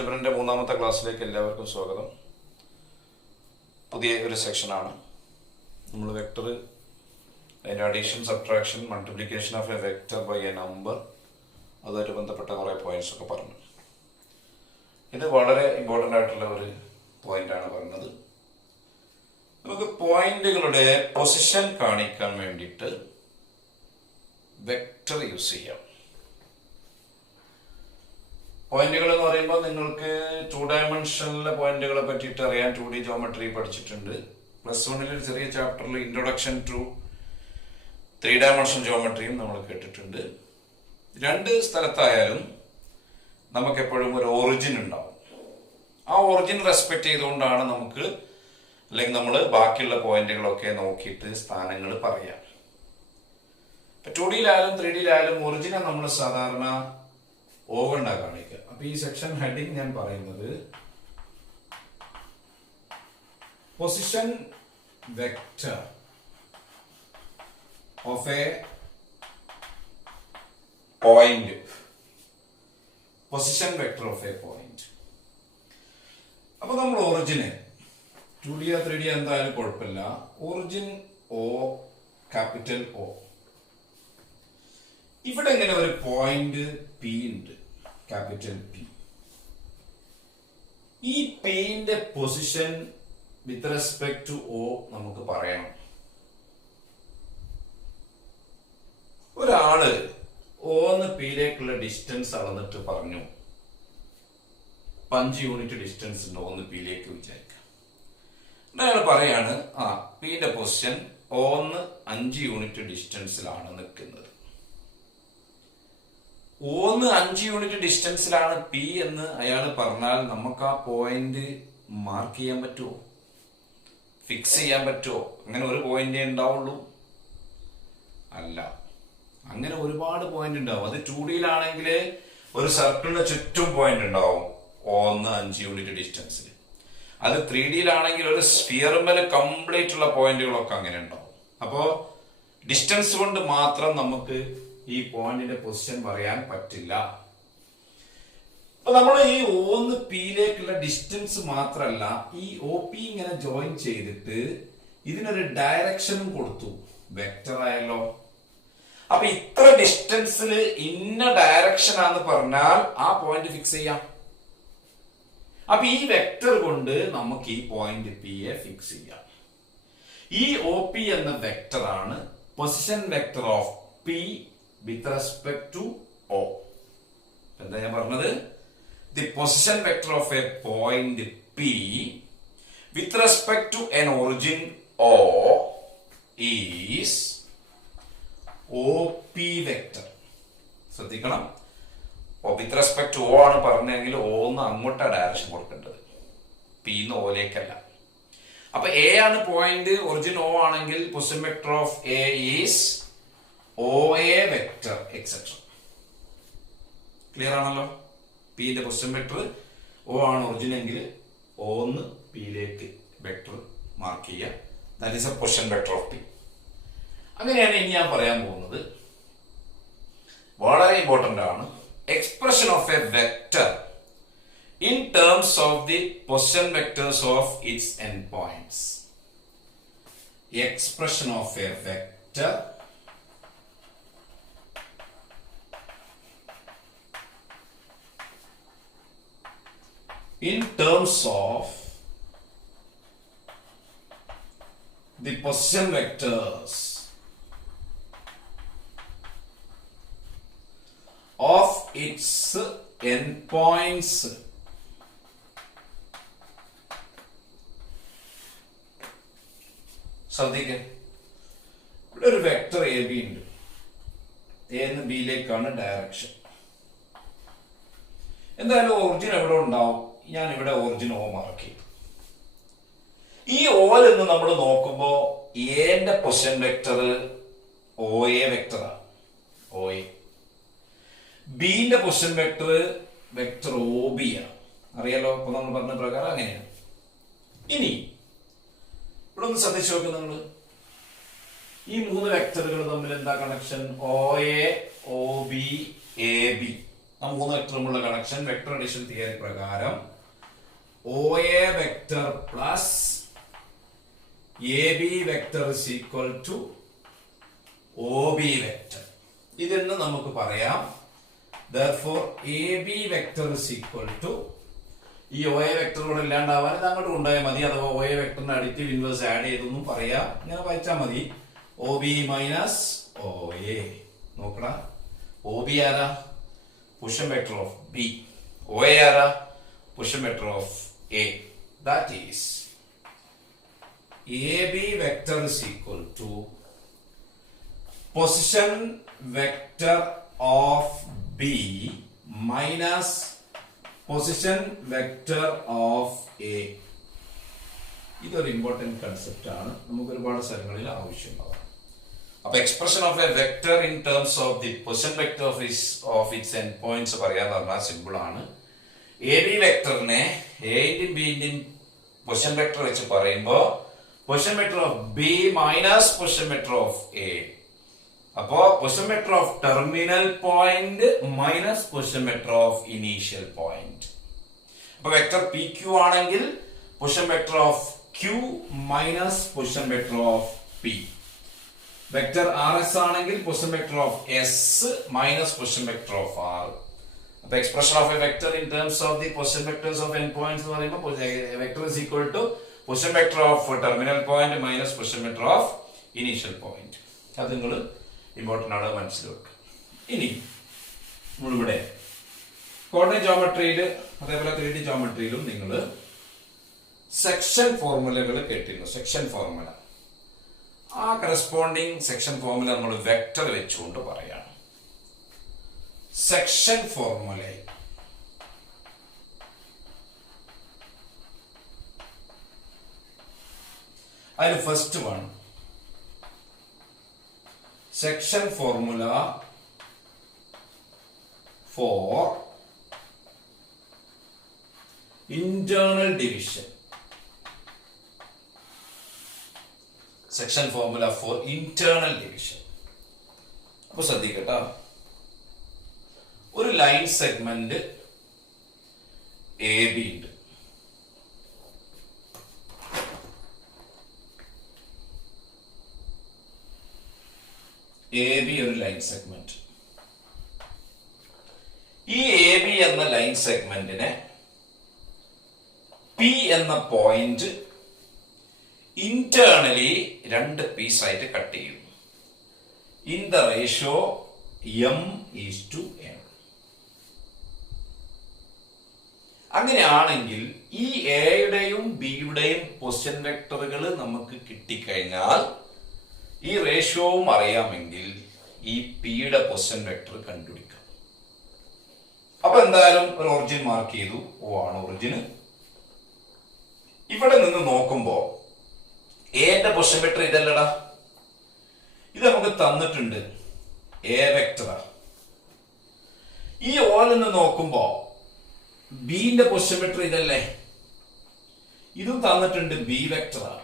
ആൾജിബ്രന്റെ മൂന്നാമത്തെ ക്ലാസ്സിലേക്ക് എല്ലാവർക്കും സ്വാഗതം. പുതിയ ഒരു സെക്ഷനാണ്. നമ്മൾ വെക്ടർ, അതിൻ്റെ addition, subtraction, multiplication of a vector by a number, അതുമായിട്ട് ബന്ധപ്പെട്ട കുറേ പോയിന്റ്സ് ഒക്കെ പറഞ്ഞു. ഇത് വളരെ ഇമ്പോർട്ടൻ്റ് ആയിട്ടുള്ള ഒരു പോയിന്റാണ് പറഞ്ഞത്. നമുക്ക് പോയിന്റുകളുടെ പൊസിഷൻ കാണിക്കാൻ വേണ്ടിയിട്ട് വെക്ടർ യൂസ് ചെയ്യാം. പോയിന്റുകൾ എന്ന് പറയുമ്പോൾ നിങ്ങൾക്ക് 2 ഡയമെൻഷനിലെ പോയിന്റുകളെ പറ്റിയിട്ട് അറിയാൻ 2D ജോമെട്രി പഠിച്ചിട്ടുണ്ട്. +1 ഒരു ചെറിയ ചാപ്റ്ററിൽ ഇൻട്രൊഡക്ഷൻ ടു 3 ഡയമെൻഷൻ ജോമെട്രിയും നമ്മൾ കേട്ടിട്ടുണ്ട്. 2 സ്ഥലത്തായാലും നമുക്കെപ്പോഴും ഒരു ഒറിജിൻ ഉണ്ടാവും. ആ ഒറിജിൻ റെസ്പെക്ട് ചെയ്തുകൊണ്ടാണ് നമുക്ക്, അല്ലെങ്കിൽ നമ്മൾ ബാക്കിയുള്ള പോയിന്റുകളൊക്കെ നോക്കിയിട്ട് സ്ഥാനങ്ങൾ പറയാം. 2Dയിലായാലും 3Dയിലായാലും ഒറിജിനെ നമ്മൾ സാധാരണ ഓവണ്ടാ കാണിക്കുക. അപ്പൊ ഈ സെക്ഷൻ ഹെഡിങ് ഞാൻ പറയുന്നത് position vector of a point. Position vector of a point. അപ്പൊ നമ്മൾ ഒറിജിന് 2D 3D എന്തായാലും കുഴപ്പമില്ല. Origin O, capital O. ഇവിടെ ഇങ്ങനെ ഒരു പോയിന്റ് P ഉണ്ട്, ക്യാപിറ്റൽ P. ഈ Pന്റെ position with respect to O നമുക്ക് പറയണം. ഒരാള് Oന്ന് Pയിലേക്കുള്ള ഡിസ്റ്റൻസ് അളന്നിട്ട് പറഞ്ഞു 5 യൂണിറ്റ് ഡിസ്റ്റൻസ് ഉണ്ട് Oന്ന് Pയിലേക്ക് വിചാരിക്കാം. അയാൾ പറയാണ് Pന്റെ പൊസിഷൻ Oന്ന് 5 യൂണിറ്റ് ഡിസ്റ്റൻസിലാണ് നിൽക്കുന്നത്. Oന്ന് 5 യൂണിറ്റ് ഡിസ്റ്റൻസിലാണ് P എന്ന് അയാൾ പറഞ്ഞാൽ നമുക്ക് ആ പോയിന്റ് മാർക്ക് ചെയ്യാൻ പറ്റുമോ? ഫിക്സ് ചെയ്യാൻ പറ്റുമോ? അങ്ങനെ ഒരു പോയിന്റേ ഉണ്ടാവുള്ളൂ? അല്ല, അങ്ങനെ ഒരുപാട് പോയിന്റ് ഉണ്ടാവും. അത് 2Dയിലാണെങ്കിൽ ഒരു സർക്കിളിന് ചുറ്റും പോയിന്റ് ഉണ്ടാവും Oന്ന് 5 യൂണിറ്റ് ഡിസ്റ്റൻസിൽ. അത് 3Dയിലാണെങ്കിൽ ഒരു സ്ഫിയർമേൽ കംപ്ലീറ്റ് ഉള്ള പോയിന്റുകളൊക്കെ അങ്ങനെ ഉണ്ടാവും. അപ്പോ ഡിസ്റ്റൻസ് കൊണ്ട് മാത്രം നമുക്ക് ഈ പോയിന്റിന്റെ പൊസിഷൻ പറയാൻ പറ്റില്ല. അപ്പൊ നമ്മൾ ഈ Oന്ന് Pയിലേക്കുള്ള ഡിസ്റ്റൻസ് മാത്രല്ല, ഈ OP ഇങ്ങനെ ജോയിൻ ചെയ്തിട്ട് ഇതിനൊരു ഡയറക്ഷനും കൊടുത്തു, വെക്ടർ ആയല്ലോ. അപ്പൊ ഇത്ര ഡിസ്റ്റൻസിൽ ഇന്ന ഡയറക്ഷൻ ആണെന്ന് പറഞ്ഞാൽ ആ പോയിന്റ് ഫിക്സ് ചെയ്യാം. അപ്പൊ ഈ വെക്ടർ കൊണ്ട് നമുക്ക് ഈ പോയിന്റ് P യെ ഫിക്സ് ചെയ്യാം. ഈ OP എന്ന വെക്ടർ ആണ് position vector of P with respect to O. എന്താ ഞാൻ പറഞ്ഞത്? The position vector of a point P with respect to an origin O is OP vector. ശ്രദ്ധിക്കണം, with respect to O ആണ് പറഞ്ഞെങ്കിൽ Oന്ന് അങ്ങോട്ടാ ഡയറക്ഷൻ കൊടുക്കേണ്ടത്, P ന്ന് Oയിലേക്കല്ല. അപ്പൊ A ആണ് പോയിന്റ്, ഒറിജിൻ O ആണെങ്കിൽ position vector of A is OA vector etcetera. Clear ആണല്ലോ? Pന്റെ പൊസിഷൻ വെക്ടർ O ആണ് ഒറിജിൻ എങ്കിൽ Oന്ന് Pയിലേക്ക് വെക്ടർ മാർക്ക് ചെയ്യുക. That is A position vector of P. അങ്ങനെയാണ് ഇനി ഞാൻ പറയാൻ പോകുന്നത്. വളരെ ഇമ്പോർട്ടന്റ് ആണ്. Expression of a vector in terms of the position vectors of its end points. Expression of a vector in terms of the position vectors of its endpoints. ശ്രദ്ധിക്കുക, ഇവിടെ ഒരു വെക്ടർ AB ഉണ്ട്. A എന്ന് Bയിലേക്കാണ് direction. എന്തായാലും origin എവിടെ ഉണ്ടാവും? ഞാൻ ഇവിടെ ഒറിജിൻ O മാർക്ക് ചെയ്യും. ഈ Oയിൽ നിന്ന് നമ്മൾ നോക്കുമ്പോ Aന്റെ പൊസിഷൻ വെക്ടർ OA വെക്ടറാണ്, OA. Bന്റെ പൊസിഷൻ വെക്ടർ വെക്ടർ OB ആണ്, അറിയാലോ? അപ്പൊ നമ്മൾ പറഞ്ഞ പ്രകാരം അങ്ങനെയാണ്. ഇനി ഇവിടെ ഒന്ന് ശ്രദ്ധിച്ചു നോക്ക് നിങ്ങൾ, ഈ 3 വെക്ടറുകൾ തമ്മിൽ എന്താ കണക്ഷൻ? OA OB AB. ആ 3 വെക്ടർ തമ്മിലുള്ള കണക്ഷൻ വെക്ടർ അഡിഷൻ തിയറി പ്രകാരം O A vector plus A B vector is equal to O B vector. ഇതെന്ന് നമുക്ക് പറയാം. therefore AB വെക്ടർ is equal to ഈ ഒ എ വെക്ടർ കൂടെ ഇല്ലാണ്ടാവാൻ ഇത് അങ്ങോട്ട് കൊണ്ടുപോയാൽ മതി. അഥവാ ഒ എ വെക്ടറിന്റെ അഡിറ്റീവ് ഇൻവേഴ്സ് ആഡ് ചെയ്തൊന്നും പറയാം. ഇങ്ങനെ വായിച്ചാൽ മതി. O B minus O A. നോക്കടാ, ഒ ബി ആരാ? Position vector of B. O A ആരാ? Position vector of A. That is A B vector is equal to position vector of B minus position vector of A. ഇതൊരു important concept ആണ്, നമുക്ക് ഒരുപാട് സ്ഥലങ്ങളിൽ ആവശ്യമുണ്ടാവും. അപ്പൊ expression of a vector in terms of the position vector of its end points പറയാന്ന് പറഞ്ഞാൽ simple ആണ്. എ ബി വെക്ടറിനെ എന്റെയും ബിന്റെയും പൊസിഷൻ വെക്ടർ വെച്ച് പറയുമ്പോൾ position vector of B minus position vector of A. അപ്പോ position vector of terminal point minus position vector of initial point. അപ്പൊ vector P Q ആണെങ്കിൽ position vector of Q minus position vector of P. Vector R S ആണെങ്കിൽ position vector of S minus position vector of R. അപ്പൊ expression of a vector in terms of the position vectors of end points എന്ന് പറയുമ്പോൾ vector is equal to position vector of terminal point minus position vector of initial point. അത് നിങ്ങൾ important ആണ്, മനസ്സിലാക്കുക. ഇനി നമ്മളിവിടെ coordinate ജോമെട്രിയിൽ അതേപോലെ 3D ജോമെട്രിയിലും നിങ്ങൾ സെക്ഷൻ ഫോർമുലകൾ കേട്ടിരുന്നു. സെക്ഷൻ ഫോർമുല, ആ കറസ്പോണ്ടിങ് സെക്ഷൻ ഫോർമുല നമ്മൾ വെക്ടർ വെച്ചുകൊണ്ട് പറയാണ്. സെക്ഷൻ ഫോർമുല അതിൽ first one section formula for internal division. Section formula for internal division. അപ്പോൾ ശ്രദ്ധിക്കട്ടോ, ഒരു ലൈൻ സെഗ്മെന്റ് എ ബി ഉണ്ട്. എ ബി ഒരു ലൈൻ സെഗ്മെന്റ്. ഈ എ ബി എന്ന ലൈൻ സെഗ്മെന്റിനെ പി എന്ന പോയിന്റ് ഇന്റേണലി 2 പീസായിട്ട് കട്ട് ചെയ്യും. In the ratio m:n. അങ്ങനെയാണെങ്കിൽ ഈ എയുടെയും ബിയുടെയും പൊസിഷൻ വെക്ടറുകൾ നമുക്ക് കിട്ടിക്കഴിഞ്ഞാൽ ഈ റേഷ്യോവും അറിയാമെങ്കിൽ ഈ പിയുടെ പൊസിഷൻ വെക്ടർ കണ്ടുപിടിക്കാം. അപ്പൊ എന്തായാലും ഒരു ഒറിജിൻ മാർക്ക് ചെയ്തു. ഓ ആണ് ഒറിജിന്. ഇവിടെ നിന്ന് നോക്കുമ്പോ എന്റെ പൊസിഷൻ വെക്ടർ ഇതല്ലടാ, ഇത് നമുക്ക് തന്നിട്ടുണ്ട് എ വെക്ടറാ. ഈ ഓയിൽ നിന്ന് നോക്കുമ്പോ ബിന്റെ പൊസിഷൻ വെക്ടർ ഇതല്ലേ, ഇതും തന്നിട്ടുണ്ട് ബി വെക്ടറാ.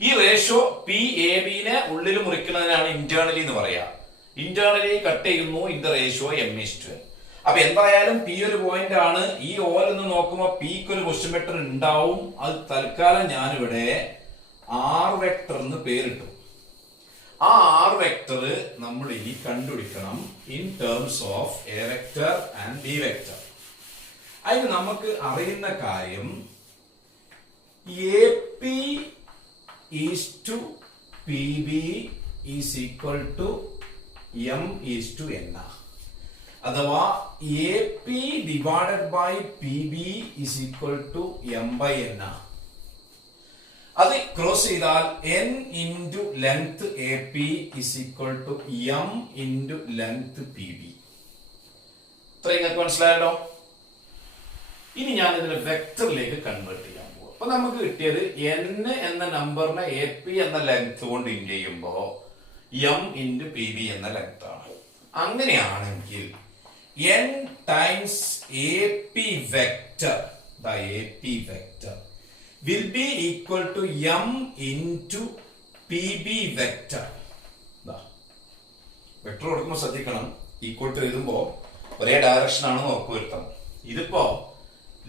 ഈ റേഷ്യോ പി എ ബിനെ ഉള്ളിൽ മുറിക്കുന്നതിനാണ് ഇന്റേണലി എന്ന് പറയാ. ഇന്റേണലി കട്ട് ചെയ്യുന്നു ഇൻ ദ റേഷ്യോ m:n. അപ്പൊ എന്തായാലും പി ഒരു പോയിന്റ് ആണ്. ഈ ഓയിൽ നിന്ന് നോക്കുമ്പോൾ പിക്ക് ഒരു പൊസിഷൻ വെക്ടർ ഉണ്ടാവും. അത് തൽക്കാലം ഞാനിവിടെ ആർ വെക്ടർ എന്ന് പേരിട്ടു. ആ ആർ വെക്ടർ നമ്മൾ ഇനി കണ്ടുപിടിക്കണം in terms of a vector and B vector. അതിന് നമുക്ക് അറിയുന്ന കാര്യം A P is to PB is equal to M is to N. അഥവാ AP divided by PB is equal to M by N. അത് cross ചെയ്താൽ N into length AP is equal to M into length PB. ഇത്രയും മനസ്സിലായല്ലോ. ഇനി ഞാൻ ഇതിനെ വെക്ടറിലേക്ക് convert ചെയ്യാം. അപ്പൊ നമുക്ക് കിട്ടിയത് n എന്ന നമ്പറിനെ എ പി എന്ന ലെങ്ത് കൊണ്ട് ഇൻ ചെയ്യുമ്പോ m ഇൻറ്റു പി ബി എന്ന ലെങ്ത് ആണ്. അങ്ങനെയാണെങ്കിൽ n times A P vector will be equal to m into pb vector. Vector കൊടുക്കുമ്പോൾ ശ്രദ്ധിക്കണം, ഈക്വൽ ടു എഴുതുമ്പോ ഒരേ ഡയറക്ഷൻ ആണെന്ന് ഉറപ്പുവരുത്തണം. ഇതിപ്പോ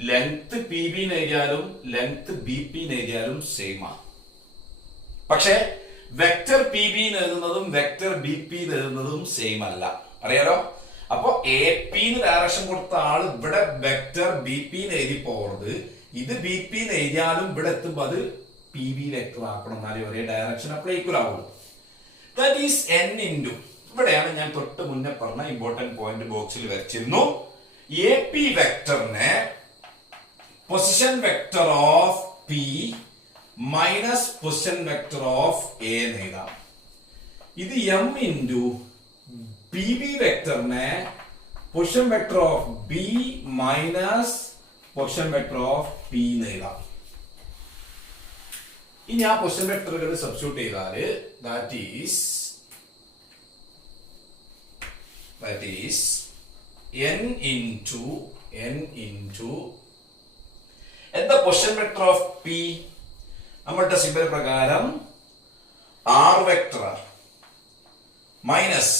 ലെങ്ത് പി ബി എഴുതിയാലും ലെങ്ത് ബി പി എഴുതിയാലും സെയിം ആണ്. പക്ഷെ വെക്ടർ പി ബി എഴുതുന്നതും വെക്ടർ ബി പി എഴുതുന്നതും സെയിം അല്ല, അറിയാലോ. അപ്പൊ എ പി ഡയറക്ഷൻ കൊടുത്ത ആള് ഇവിടെ വെക്ടർ ബി പി എഴുതി പോകരുത്. ഇത് ബി പി എഴുതിയാലും ഇവിടെ എത്തുമ്പോ അത് പി ബി വെക്ടർ ആക്കണം, എന്നാലേ ഒരേ ഡയറക്ഷൻ അപ്പോൾ ഈക്വൽ ആവുള്ളൂ. ദാറ്റ് ഈസ് n ഇൻറ്റു, ഇവിടെയാണ് ഞാൻ തൊട്ട് മുന്നേ പറഞ്ഞ ഇമ്പോർട്ടന്റ് പോയിന്റ് ബോക്സിൽ വരച്ചിരുന്നു. എ പി വെക്ടറിനെ position vector of P minus position vector of A എന്ന് എഴുതാം. ഇത് എം ഇൻറ്റു പി ബി വെക്ടറിനെ position vector of B minus position vector of P എന്ന് എഴുതാം. ഇനി ആ പൊസിഷൻ വെക്ടറുകൾ സബ്സ്റ്റിറ്റ്യൂട്ട് ചെയ്താല് ദാറ്റ് ഈസ് n into എന്താ പൊസിഷൻ വെക്ടർ ഓഫ് പി? നമ്മളുടെ സിമ്പൽ പ്രകാരം ആർ വെക്ടർ മൈനസ്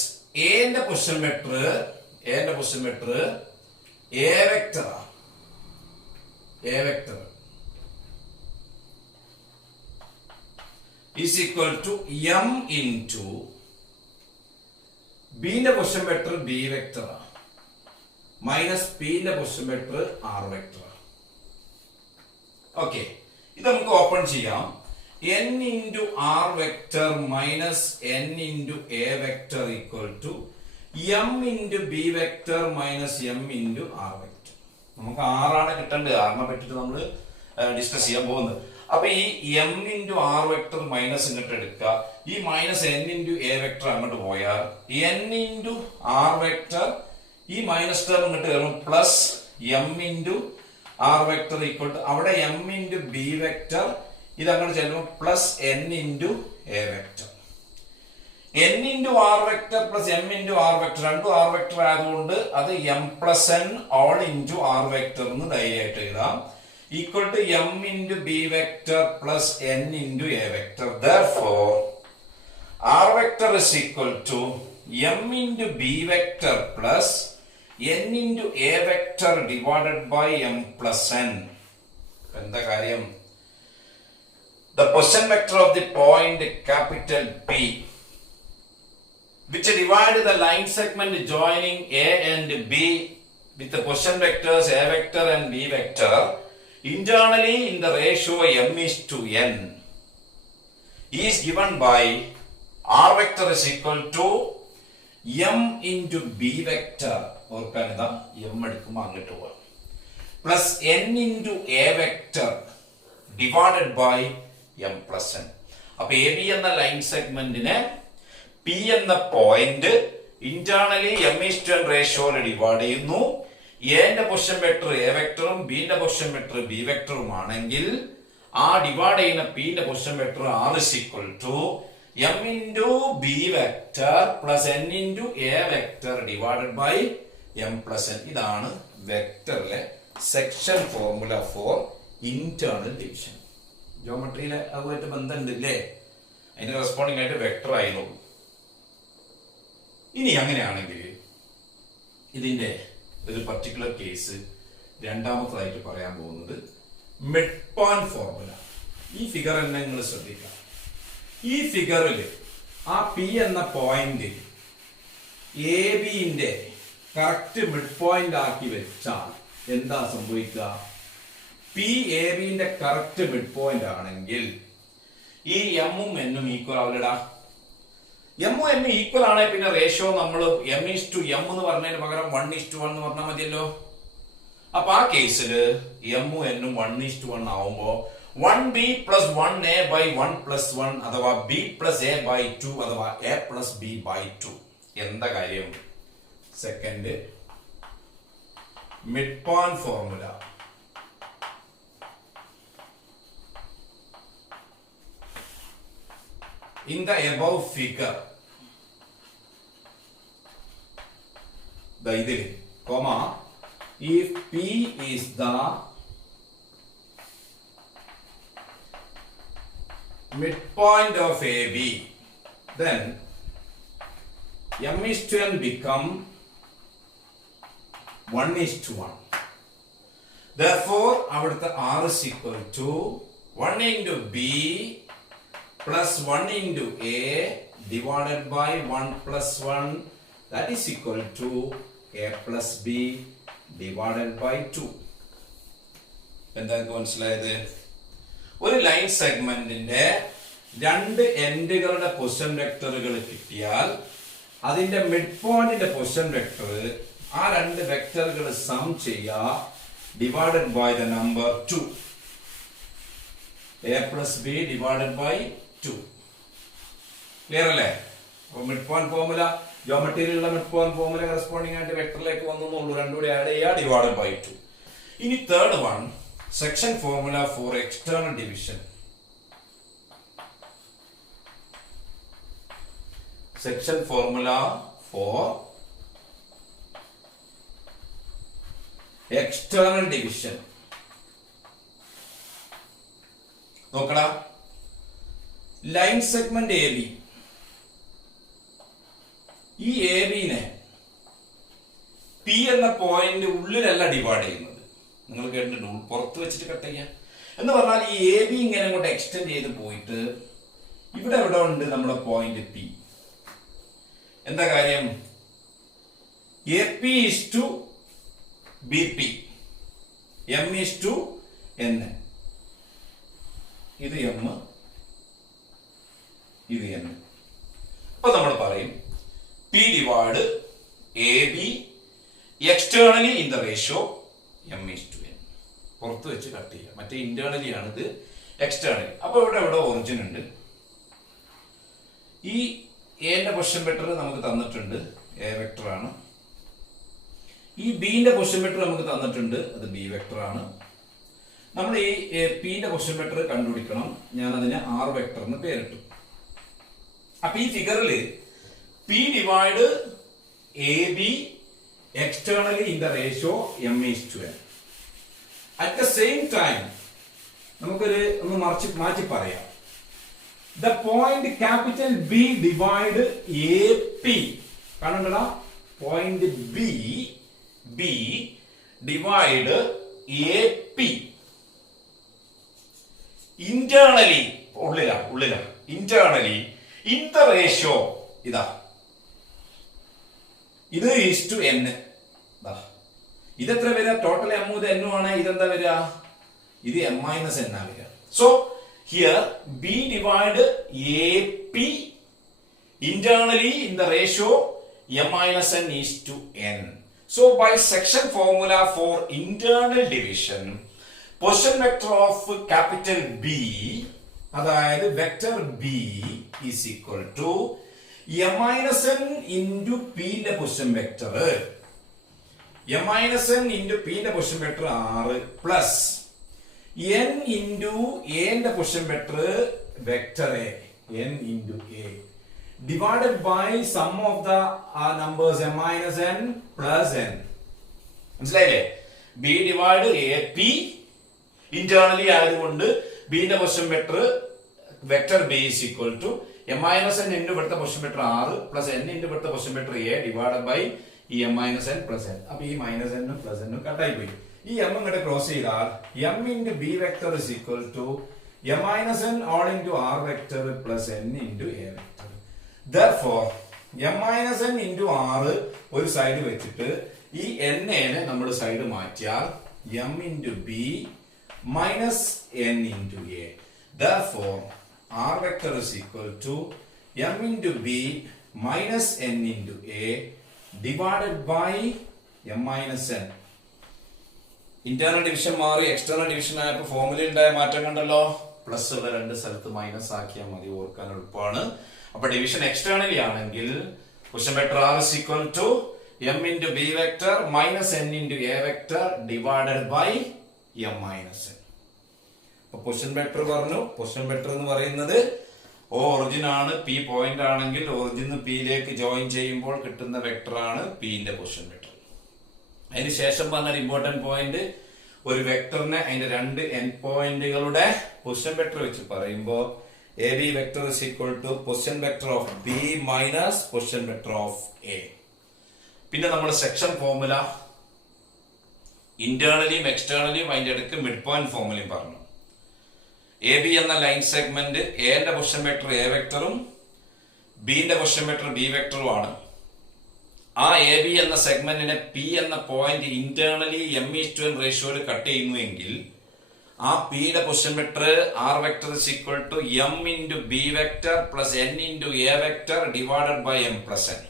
എന്റെ position vector A vector is equal to m into b ന്റെ position vector b vector minus p ന്റെ position vector r vector. Okay, ഇത് നമുക്ക് open ചെയ്യാം. n into r vector minus n into a vector equal to m into b vector minus m into r vector. നമുക്ക് r ആണ് കിട്ടേണ്ടത്, ആറിനെ പറ്റിട്ട് നമ്മൾ ഡിസ്കസ് ചെയ്യാൻ പോകുന്നത്. അപ്പൊ ഈ m into r vector minus ഇങ്ങോട്ട് എടുക്കുക, ഈ മൈനസ് n into a വെക്ടർ അങ്ങോട്ട് പോയാൽ n into r വെക്ടർ ഈ മൈനസ് ടേം ഇങ്ങോട്ട് കയറും plus m into r vector equal to അവിടെ m into b വെക്ടർ ഇത് അങ്ങോട്ട് ചെല്ലുമ്പോൾ plus n into a vector. n into r vector plus m into r vector രണ്ടും r vector ആയതുകൊണ്ട് അത് m plus n all into r vector എന്ന് ധൈര്യമായിട്ട് എഴുതാം. Equal to m into b vector plus n into a vector. Therefore, r vector is equal to m into b vector plus n into a vector divided by m plus n. എന്താ കാര്യം? The position vector of the point capital P, which divide the line segment joining a and b with the position vectors a vector and b vector internally in the ratio m is to n, is given by r vector is equal to m into b vector, ഓർക്കാൻ ഇതാ m എടുക്കുമ്പോൾ അങ്ങോട്ട് പോവാം, plus n into a vector divided by m plus n. അപ്പൊ A B എന്ന line സെഗ്മെന്റിനെ P എന്ന point internally m is to n റേഷ്യോയിൽ ഡിവൈഡ് ചെയ്യുന്നു. എന്റെ പൊസിഷൻ വെക്ടർ എ വെക്ടറും ബിന്റെ പൊസിഷൻ വെക്ടർ ബി വെക്ടറും ആണെങ്കിൽ ആ ഡിവൈഡ് ചെയ്യുന്ന പിന്റെ position vector r is equal to m into b vector plus n into a vector divided by m plus n. ഇതാണ് വെക്ടറിലെ section formula for internal division. ജോമെട്രിയിലെ അതുമായിട്ട് ബന്ധമുണ്ട് ഇല്ലേ? അതിന്റെ റെസ്പോണ്ടിങ് ആയിട്ട് വെക്ടർ ആയിരുന്നു. ഇനി അങ്ങനെയാണെങ്കിൽ ഇതിന്റെ ഒരു പർട്ടിക്കുലർ കേസ് രണ്ടാമതായിട്ട് പറയാൻ പോകുന്നത് മിഡ് പോയിന്റ് ഫോർമുല. ഈ ഫിഗർ തന്നെ നിങ്ങൾ ശ്രദ്ധിക്കാം. ഈ ഫിഗറിൽ ആ പി എന്ന പോയിന്റ് എ ബിന്റെ കറക്റ്റ് മിഡ് പോയിന്റ് ആക്കി വെച്ചാൽ എന്താ സംഭവിക്കുക? പി എ ബിന്റെ കറക്റ്റ് മിഡ് പോയിന്റ് ആണെങ്കിൽ ഈ എമ്മും എന്നും ഈക്വൽ ആവില്ലടാ. എമ്മും എന്നും ഈക്വൽ ആണെങ്കിൽ പിന്നെ റേഷ്യോ നമ്മൾ m is to m എന്ന് പറഞ്ഞതിന് പകരം 1 is to 1 എന്ന് പറഞ്ഞാൽ മതിയല്ലോ. അപ്പൊ ആ കേസിൽ എമ്മും എന്നും 1 is to 1 ആവുമ്പോ 1b plus 1a by 1 plus 1 അഥവാ b plus a by 2 അഥവാ a plus b by 2. എന്താ കാര്യം? Second mid point formula. In the above figure, if P is the midpoint of AB, then M is to N become 1:1. Therefore അവിടുത്തെ R is equal to 1 into B plus 1 into A divided by 1 plus 1, that is equal to A plus B divided by 2. എന്താ മനസ്സിലായത്? ഒരു line സെഗ്മെന്റിന്റെ രണ്ട് എൻഡുകളുടെ position വെക്ടറുകൾ കിട്ടിയാൽ അതിന്റെ mid പോയിന്റിന്റെ position vector ആ രണ്ട് വെക്ടറുകൾ സം ചെയ്യുക divided by the number 2. A plus B divided by 2. Clear അല്ലേ? അപ്പോൾ മിഡ് പോയിന്റ് ഫോർമുല ജോമെട്രിയിലുള്ള മിഡ് പോയിന്റ് ഫോർമുല കറസ്പോണ്ടിങ് ആയിട്ട് വെക്ടറിലേക്ക് വന്നുള്ളൂ. രണ്ടും കൂടി ആഡ് ചെയ്യുക divided by 2. ഇനി third one section formula four external division. Section formula four external division. നോക്കടാ, ലൈൻ സെഗ്മെന്റ് എ ബി, ഈ എ ബിനെ പി എന്ന പോയിന്റ് ഉള്ളിലല്ല ഡിവൈഡ് ചെയ്യുന്നത്. നിങ്ങൾ കേട്ടിട്ടുണ്ട് പുറത്ത് വെച്ചിട്ട് കട്ട് ചെയ്യാം എന്ന് പറഞ്ഞാൽ ഈ എ ബി ഇങ്ങനെ അങ്ങോട്ട് എക്സ്റ്റെൻഡ് ചെയ്ത് പോയിട്ട് ഇവിടെ എവിടെ ഉണ്ട് നമ്മുടെ പോയിന്റ് പി. എന്താ കാര്യം? A P is to B P, M is to N. ഇത് എം, ഇത് എൻ. അപ്പൊ നമ്മൾ പറയും P divide A B externally in the ratio M is to N. പുറത്ത് വെച്ച് കട്ട് ചെയ്യാം. മറ്റേ ഇന്റേണലി ആണ്, ഇത് എക്സ്റ്റേണലി. അപ്പൊ ഇവിടെ ഇവിടെ ഒറിജിൻ ഉണ്ട്. ഈ എന്റെ പൊസിഷൻ വെക്ടർ നമുക്ക് തന്നിട്ടുണ്ട്, എ വെക്ടർ ആണ്. ഈ ബിന്റെ പൊസിഷൻ വെക്ടർ നമുക്ക് തന്നിട്ടുണ്ട്, അത് ബി വെക്ടർ ആണ്. നമ്മൾ ഈ പിന്റെ പൊസിഷൻ വെക്ടർ കണ്ടുപിടിക്കണം. ഞാൻ അതിനെ ആർ വെക്ടർ എന്ന് പേരിട്ടു. അപ്പൊ ഈ ഫിഗറിൽ P divide A B externally in the ratio M is to N. At the same time ഒന്ന് മാറ്റി പറയാം. The point capital B divide A P. കാണണ്ടടാ, point B divide A P internally, ഉള്ളില ഇന്റേണലി ഇൻ ദ റേഷ്യോ ഇതാ, ഇത് is to N. ഇതെത്ര വരിക? Total M ഇത് എന്നും ആണ്. ഇതെന്താ വരിക? ഇത് എം മൈനസ് എൻ ആ വരിക. So here B divide A P internally in the ratio m minus n is to n. So by section formula for internal division, position vector of capital B, അതായത് vector B is equal to m minus n into p ന്റെ position vector, m minus n into p ന്റെ position vector 6 plus n into a ന്റെ position vector vector a, n into a divided by sum of the numbers m minus n plus n. മനസ്സിലായില്ലേ? b divide a p internally ആയതുകൊണ്ട് b ന്റെ position vector vector b is equal to m minus n into ഇവിടുത്തെ position vector 6 plus n into ഇവിടുത്തെ position vector a divided by ഈ m minus n plus n. അപ്പോൾ ഈ മൈനസ് n plus n കട്ടായി പോയി. ഈ m ഇങ്ങോട്ട് ക്രോസ് ചെയ്താൽ m into b vector is equal to m minus n all into r vector plus n into a vector. Therefore m minus n into r ഒരു side വെച്ചിട്ട് ഈ n നെ നമ്മൾ സൈഡ് മാറ്റിയാൽ m into b minus n into a. Therefore r vector is equal to m into b minus n into a divided by m minus n. Internal division മാറി external division ആയപ്പോൾ ഫോർമുലയിൽ ഉണ്ടായ മാറ്റം കണ്ടല്ലോ. Plus ഉള്ള രണ്ട് സ്ഥലത്ത് മൈനസ് ആക്കിയാൽ മതി, ഓർക്കാൻ എളുപ്പമാണ്. അപ്പൊ ഡിവിഷൻ എക്സ്റ്റേണലി ആണെങ്കിൽ position vector r is equal to m into b vector minus n into a vector divided by m minus n. അപ്പൊ പൊസിഷൻ വെക്ടർ പറഞ്ഞു. പൊസിഷൻ വെക്ടർ എന്ന് പറയുന്നത് ഒറിജിൻ ആണ്. പി പോയിന്റ് ആണെങ്കിൽ ഒറിജിൻ പിയിലേക്ക് ജോയിൻ ചെയ്യുമ്പോൾ കിട്ടുന്ന വെക്ടർ ആണ് പിന്റെ പൊസിഷൻ വെക്ടർ. അതിനുശേഷം പറഞ്ഞ ഇമ്പോർട്ടന്റ് പോയിന്റ്, ഒരു വെക്ടറിനെ അതിന്റെ രണ്ട് എൻഡ് പോയിന്റുകളുടെ പൊസിഷൻ വെക്ടർ വെച്ച് പറയുമ്പോൾ A B vector is equal to position vector of B minus position vector of A. പിന്നെ നമ്മൾ സെക്ഷൻ ഫോർമുല ഇന്റേണലിയും എക്സ്റ്റേണലിയും അതിന്റെ ഇടയ്ക്ക് മിഡ് പോയിന്റ് ഫോർമുലയും പറഞ്ഞു. എ ബി എന്ന ലൈൻ സെഗ്മെന്റ് എന്റെ പൊസിഷൻ വെക്ടർ എ വെക്ടറും ബിന്റെ പൊസിഷൻ വെക്ടർ ബി വെക്ടറും ആണ്. ആ എ ബി എന്ന സെഗ്മെന്റിനെ പി എന്ന പോയിന്റ് ഇന്റേണലി m:n റേഷ്യോയിൽ കട്ട് ചെയ്യുന്നുവെങ്കിൽ ആ പിയുടെ position vector R vector is equal to m into B vector plus n into A vector divided by m plus n.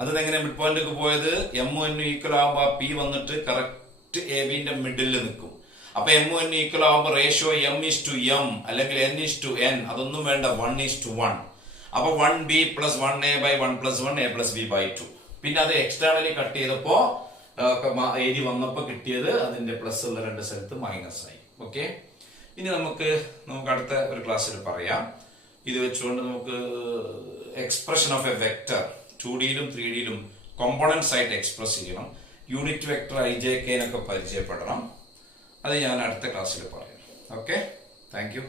അതെങ്ങനെ മിഡ് പോയിന്റിലേക്ക് പോയത്? m n ഈക്വൽ ആകുമ്പോൾ പി വന്നിട്ട് കറക്റ്റ് എ ബിന്റെ മിഡിൽ നിൽക്കും. അപ്പൊ m n ഈക്വൽ ആകുമ്പോൾ ratio m:m അല്ലെങ്കിൽ n:n, അതൊന്നും വേണ്ട, 1:1. അപ്പൊ 1b plus 1a by 1 plus 1 a plus b by 2. പിന്നെ അത് എക്സ്റ്റേണലി കട്ട് ചെയ്തപ്പോ എഴുതി വന്നപ്പോ കിട്ടിയത് അതിന്റെ പ്ലസ് ഉള്ള രണ്ട് സ്ഥലത്ത് മൈനസ് ആയി. ഓക്കെ, ഇനി നമുക്ക് അടുത്ത ഒരു ക്ലാസ്സിൽ പറയാം. ഇത് വെച്ചുകൊണ്ട് നമുക്ക് എക്സ്പ്രഷൻ ഓഫ് എ വെക്ടർ 2Dയിലും 3Dയിലും കോമ്പോണൻസ് ആയിട്ട് എക്സ്പ്രസ് ചെയ്യണം. യൂണിറ്റ് വെക്ടർ IJK എന്നൊക്കെ പരിചയപ്പെടണം. അത് ഞാൻ അടുത്ത ക്ലാസ്സിൽ പറയാം. Okay, thank U.